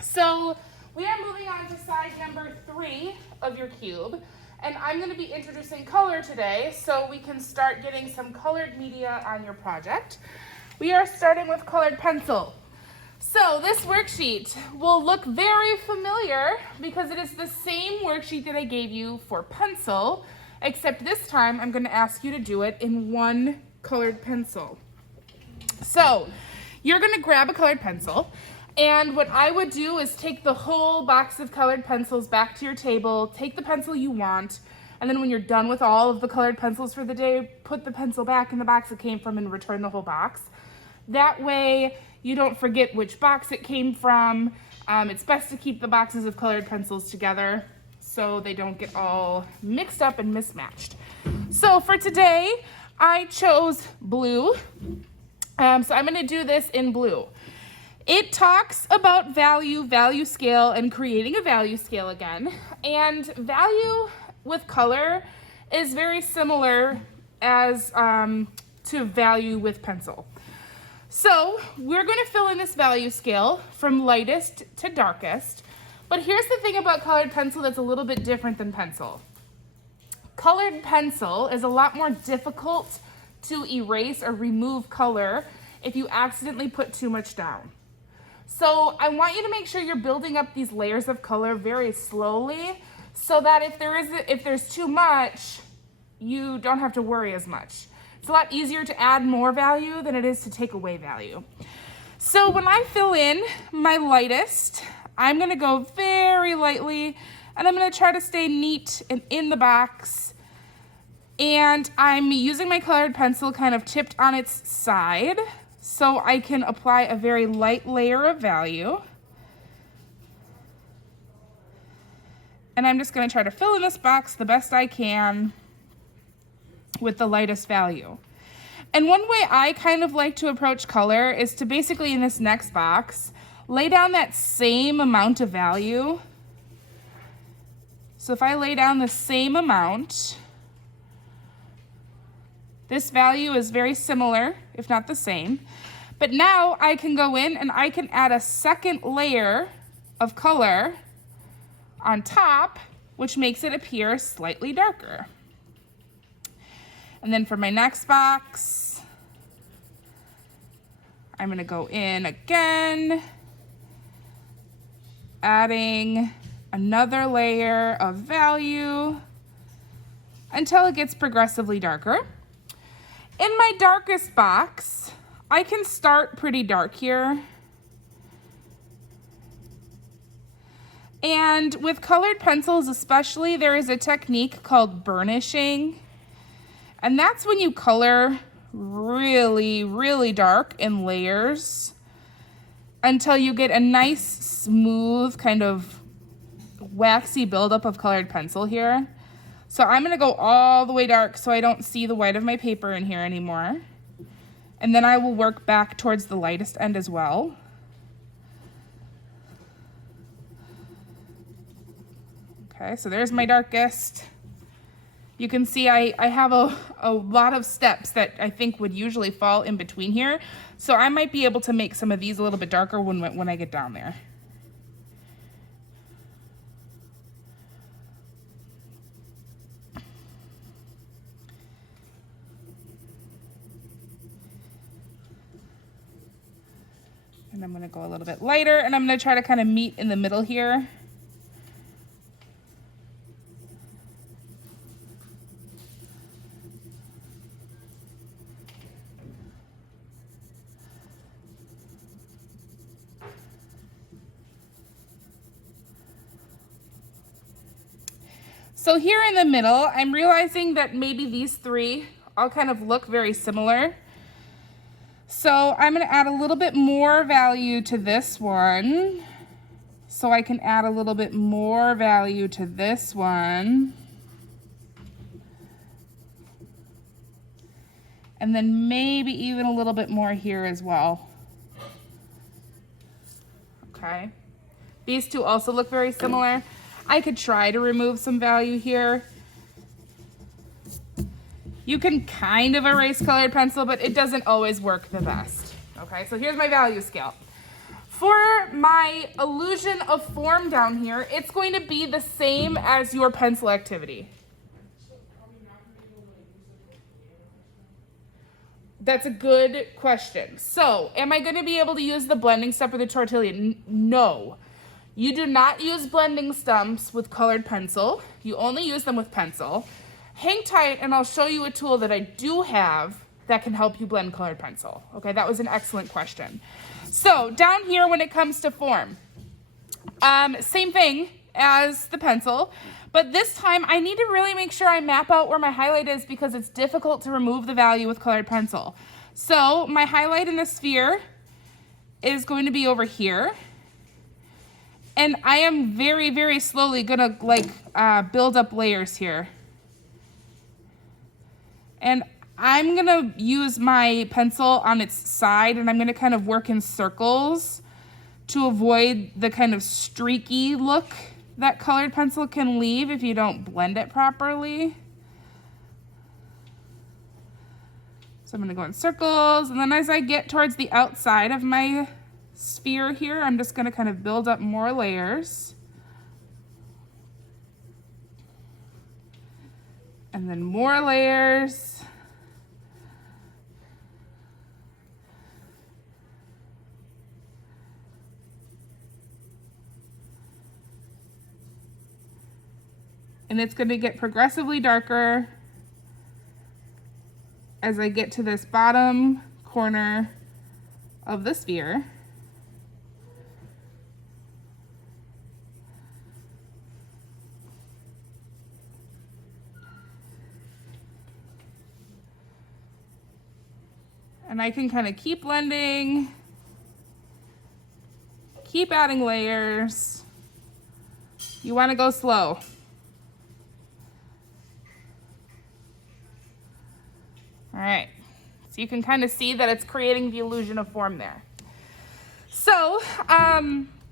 So we are moving on to side number 3 of your cube, and I'm going to be introducing color today so we can start getting some colored media on your project. We are starting with colored pencil. So this worksheet will look very familiar because it is the same worksheet that I gave you for pencil, except this time I'm going to ask you to do it in one colored pencil. So you're going to grab a colored pencil, and what I would do is take the whole box of colored pencils back to your table, take the pencil you want, and then when you're done with all of the colored pencils for the day, put the pencil back in the box it came from and return the whole box. That way you don't forget which box it came from. It's best to keep the boxes of colored pencils together so they don't get all mixed up and mismatched. So for today, I chose blue. So I'm gonna do this in blue. It talks about value scale, and creating a value scale again. And value with color is very similar as to value with pencil. So we're going to fill in this value scale from lightest to darkest. But here's the thing about colored pencil that's a little bit different than pencil. Colored pencil is a lot more difficult to erase or remove color if you accidentally put too much down. So I want you to make sure you're building up these layers of color very slowly so that if there's too much, you don't have to worry as much. It's a lot easier to add more value than it is to take away value. So when I fill in my lightest, I'm gonna go very lightly, and I'm gonna try to stay neat and in the box. And I'm using my colored pencil kind of tipped on its side so I can apply a very light layer of value. And I'm just gonna try to fill in this box the best I can with the lightest value. And one way I kind of like to approach color is to basically in this next box, lay down that same amount of value. So if I lay down the same amount, this value is very similar, if not the same. But now I can go in and I can add a second layer of color on top, which makes it appear slightly darker. And then for my next box, I'm gonna go in again, adding another layer of value until it gets progressively darker. In my darkest box, I can start pretty dark here. And with colored pencils especially, there is a technique called burnishing. And that's when you color really, really dark in layers until you get a nice, smooth, kind of waxy buildup of colored pencil here. So I'm gonna go all the way dark so I don't see the white of my paper in here anymore. And then I will work back towards the lightest end as well. Okay, so there's my darkest. You can see I have a lot of steps that I think would usually fall in between here. So I might be able to make some of these a little bit darker when I get down there. And I'm gonna go a little bit lighter, and I'm gonna try to kind of meet in the middle here. So here in the middle, I'm realizing that maybe these three all kind of look very similar. So I'm gonna add a little bit more value to this one. So I can add a little bit more value to this one. And then maybe even a little bit more here as well. Okay. These two also look very similar. I could try to remove some value here. You can kind of erase colored pencil, but it doesn't always work the best. Okay, so here's my value scale. For my illusion of form down here, it's going to be the same as your pencil activity. That's a good question. So, am I going to be able to use the blending stump or the tortilla? No. You do not use blending stumps with colored pencil. You only use them with pencil. Hang tight and I'll show you a tool that I do have that can help you blend colored pencil. Okay, that was an excellent question. So, down here when it comes to form, same thing as the pencil. But this time, I need to really make sure I map out where my highlight is because it's difficult to remove the value with colored pencil. So my highlight in the sphere is going to be over here. And I am very, very slowly gonna build up layers here. And I'm gonna use my pencil on its side and I'm gonna kind of work in circles to avoid the kind of streaky look that colored pencil can leave if you don't blend it properly. So I'm gonna go in circles, and then as I get towards the outside of my sphere here, I'm just gonna kind of build up more layers. And then more layers. And it's going to get progressively darker as I get to this bottom corner of the sphere. And I can kind of keep blending, keep adding layers. You want to go slow. All right, so you can kind of see that it's creating the illusion of form there. So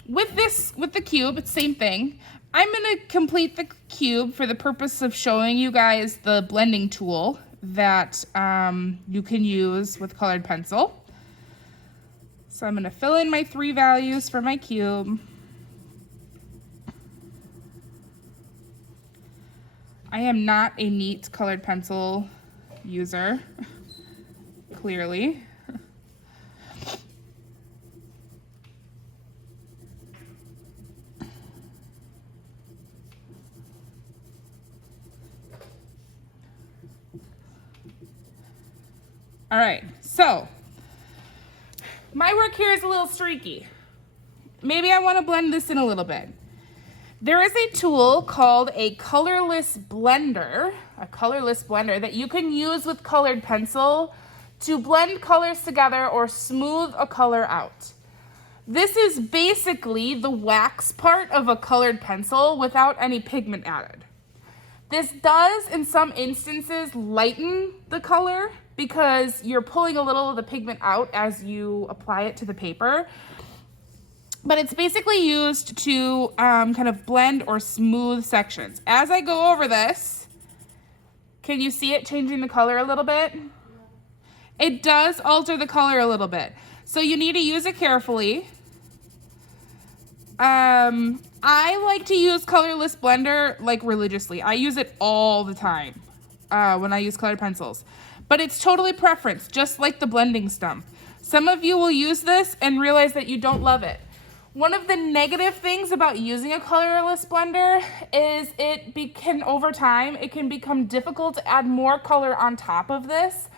with the cube, it's the same thing. I'm gonna complete the cube for the purpose of showing you guys the blending tool that you can use with colored pencil. So I'm gonna fill in my 3 values for my cube. I am not a neat colored pencil user, clearly. All right, so my work here is a little streaky. Maybe I want to blend this in a little bit. There is a tool called a colorless blender that you can use with colored pencil to blend colors together or smooth a color out. This is basically the wax part of a colored pencil without any pigment added. This does, in some instances, lighten the color because you're pulling a little of the pigment out as you apply it to the paper. But it's basically used to kind of blend or smooth sections. As I go over this, can you see it changing the color a little bit? It does alter the color a little bit. So you need to use it carefully. I like to use colorless blender like religiously. I use it all the time when I use colored pencils. But it's totally preference, just like the blending stump. Some of you will use this and realize that you don't love it. One of the negative things about using a colorless blender is over time, it can become difficult to add more color on top of this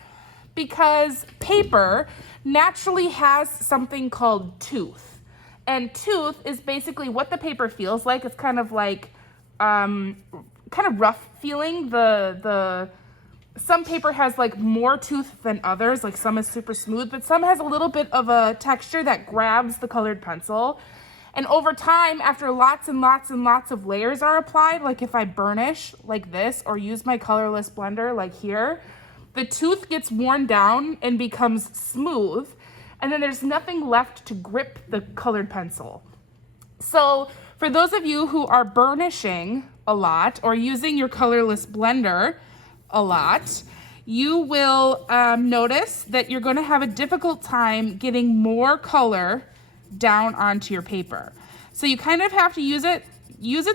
because paper naturally has something called tooth. And tooth is basically what the paper feels like. It's kind of like, kind of rough feeling. Some paper has like more tooth than others, like some is super smooth, but some has a little bit of a texture that grabs the colored pencil. And over time, after lots and lots and lots of layers are applied, like if I burnish like this or use my colorless blender like here, the tooth gets worn down and becomes smooth, and then there's nothing left to grip the colored pencil. So for those of you who are burnishing a lot or using your colorless blender a lot, you will notice that you're going to have a difficult time getting more color down onto your paper. So you kind of have to use it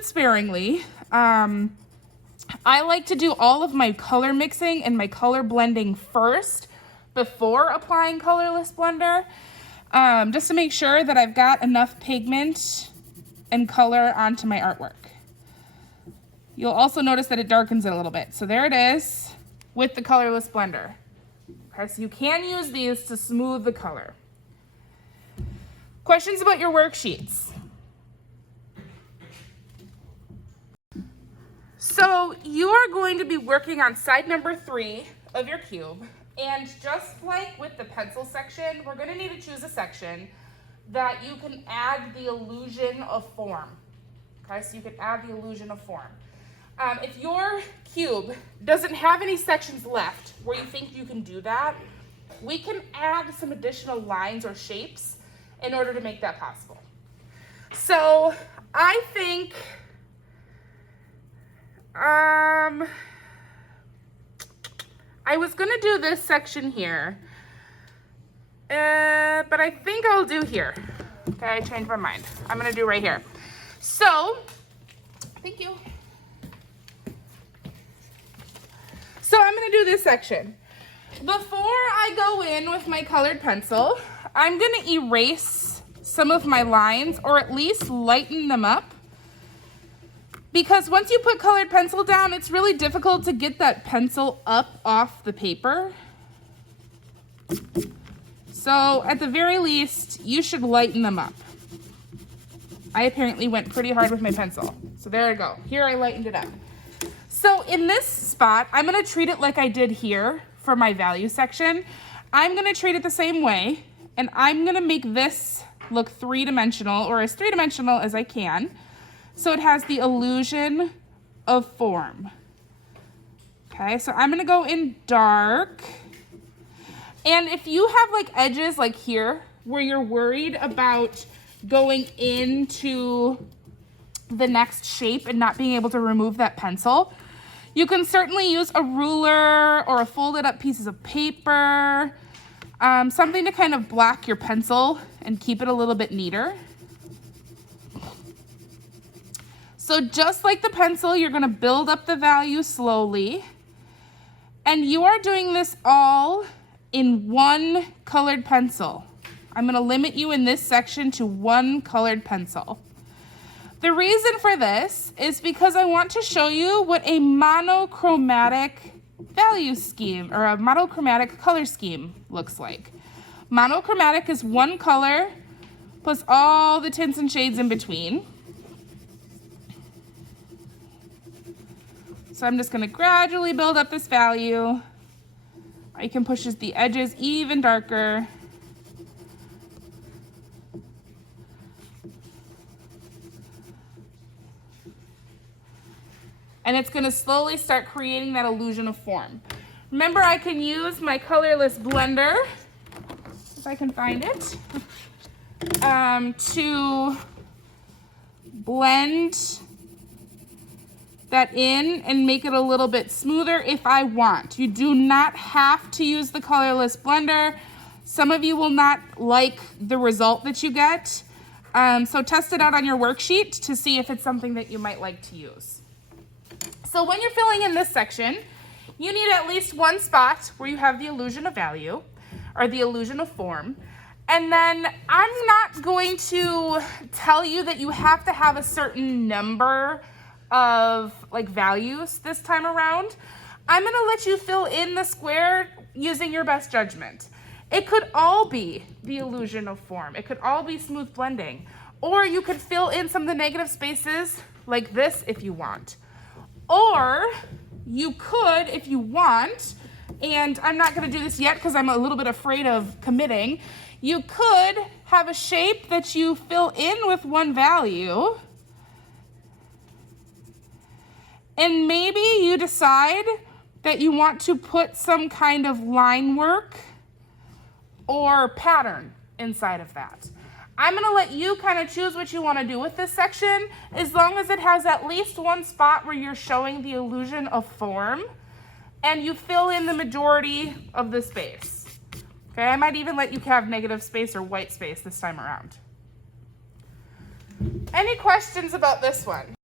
sparingly. I like to do all of my color mixing and my color blending first before applying colorless blender, just to make sure that I've got enough pigment and color onto my artwork. You'll also notice that it darkens it a little bit. So there it is with the colorless blender. Okay, so you can use these to smooth the color. Questions about your worksheets? So you are going to be working on side number 3 of your cube, and just like with the pencil section, we're going to need to choose a section that you can add the illusion of form. Okay, so you can add the illusion of form. If your cube doesn't have any sections left where you think you can do that, we can add some additional lines or shapes in order to make that possible. So I think I was gonna do this section here, but I think I'll do here. Okay, I changed my mind. I'm gonna do right here. So, thank you. So I'm gonna do this section. Before I go in with my colored pencil, I'm gonna erase some of my lines, or at least lighten them up. Because once you put colored pencil down, it's really difficult to get that pencil up off the paper. So at the very least, you should lighten them up. I apparently went pretty hard with my pencil. So there I go. Here I lightened it up. So in this spot, I'm gonna treat it like I did here for my value section. I'm gonna treat it the same way, and I'm gonna make this look three-dimensional, or as three-dimensional as I can. So it has the illusion of form. Okay, so I'm gonna go in dark. And if you have like edges like here, where you're worried about going into the next shape and not being able to remove that pencil, you can certainly use a ruler or a folded up pieces of paper, something to kind of block your pencil and keep it a little bit neater. So just like the pencil, you're gonna build up the value slowly. And you are doing this all in one colored pencil. I'm gonna limit you in this section to one colored pencil. The reason for this is because I want to show you what a monochromatic value scheme, or a monochromatic color scheme looks like. Monochromatic is one color plus all the tints and shades in between. So I'm just gonna gradually build up this value. I can push the edges even darker. And it's gonna slowly start creating that illusion of form. Remember, I can use my colorless blender, if I can find it, to blend that in and make it a little bit smoother if I want. You do not have to use the colorless blender. Some of you will not like the result that you get. So test it out on your worksheet to see if it's something that you might like to use. So when you're filling in this section, you need at least one spot where you have the illusion of value or the illusion of form. And then I'm not going to tell you that you have to have a certain number of like values this time around. I'm gonna let you fill in the square using your best judgment. It could all be the illusion of form. It could all be smooth blending. Or you could fill in some of the negative spaces like this if you want. Or you could, if you want, and I'm not gonna do this yet because I'm a little bit afraid of committing, you could have a shape that you fill in with one value, and maybe you decide that you want to put some kind of line work or pattern inside of that. I'm gonna let you kind of choose what you wanna do with this section, as long as it has at least one spot where you're showing the illusion of form and you fill in the majority of the space. Okay, I might even let you have negative space or white space this time around. Any questions about this one?